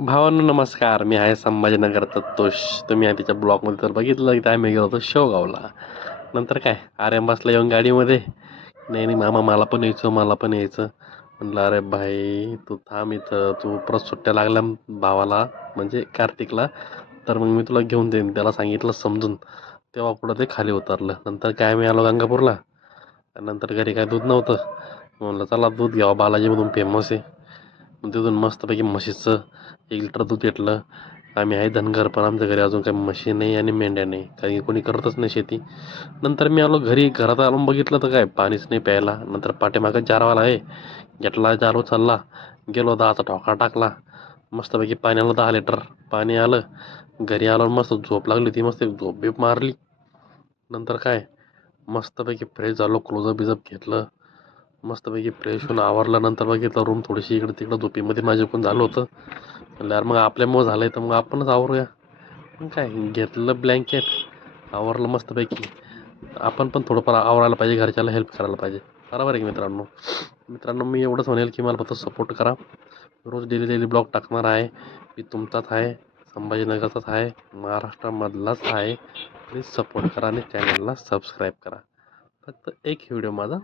भावांनो नमस्कार. मी आहे संभाजीनगरचा तोष. तुम्ही आधीच्या ब्लॉगमध्ये तर बघितलं की आम्ही गेलो होतो शेवगावला. नंतर काय आर्यन बसला येऊन गाडीमध्ये. नाही नाही मामा मला पण यायचं मला पण यायचं. म्हणलं अरे भाई तू थांब इथं, तू परत सुट्ट्या लागल्या भावाला म्हणजे कार्तिकला, तर मग मी तुला घेऊन देईन. त्याला सांगितलं समजून, तेव्हा पुढं ते खाली उतरलं. नंतर काय मी आलो गंगापूरला. नंतर घरी काय दूध नव्हतं. म्हणलं चला दूध घ्यावं, बालाजीमधून फेमस आहे. मग तिथून मस्तपैकी म्हशीचं 1 लिटर दूध घेतलं. आम्ही आहे धनगर, पण आमच्या घरी अजून काही म्हशी नाही आणि मेंढ्या नाही, कारण की कोणी करतच नाही शेती. नंतर मी आलो घरी, घरात आलो बघितलं तर काय पाणीच नाही प्यायला. नंतर पाठीमागं जारवाला आहे, घेतला जार उचलला, गेलो 10चा ठोका टाकला. मस्तपैकी पाणी आलं 10 लिटर पाणी आलं. घरी आलो मस्त झोप लागली, ती मस्त एक झोप बीप मारली. नंतर काय मस्तपैकी फ्रेश झालो, क्लोजअप बिजअप घेतलं, मस्तपैकी फ्रेश होऊन आवरलं. नंतर बघितलं रूम थोडीशी इकडे तिकडं झोपीमध्ये माझे पण झालं होतं. म्हणलं यार मग आपल्यामुळं झालंय तर मग आपणच आवरूया. मग काय घेतलं ब्लँकेट, आवरलं मस्तपैकी. आपण पण थोडंफार आवरायला पाहिजे, घरच्याला हेल्प करायला पाहिजे. बरोबर आहे की मित्रांनो. मित्रांनो मी एवढंच म्हणेल की मला फक्त सपोर्ट करा. रोज डेली ब्लॉग टाकणार आहे. मी तुमचाच आहे, संभाजीनगरचाच आहे, महाराष्ट्रामधलाच आहे. प्लीज सपोर्ट करा आणि चॅनलला सबस्क्राईब करा. फक्त एक व्हिडिओ माझा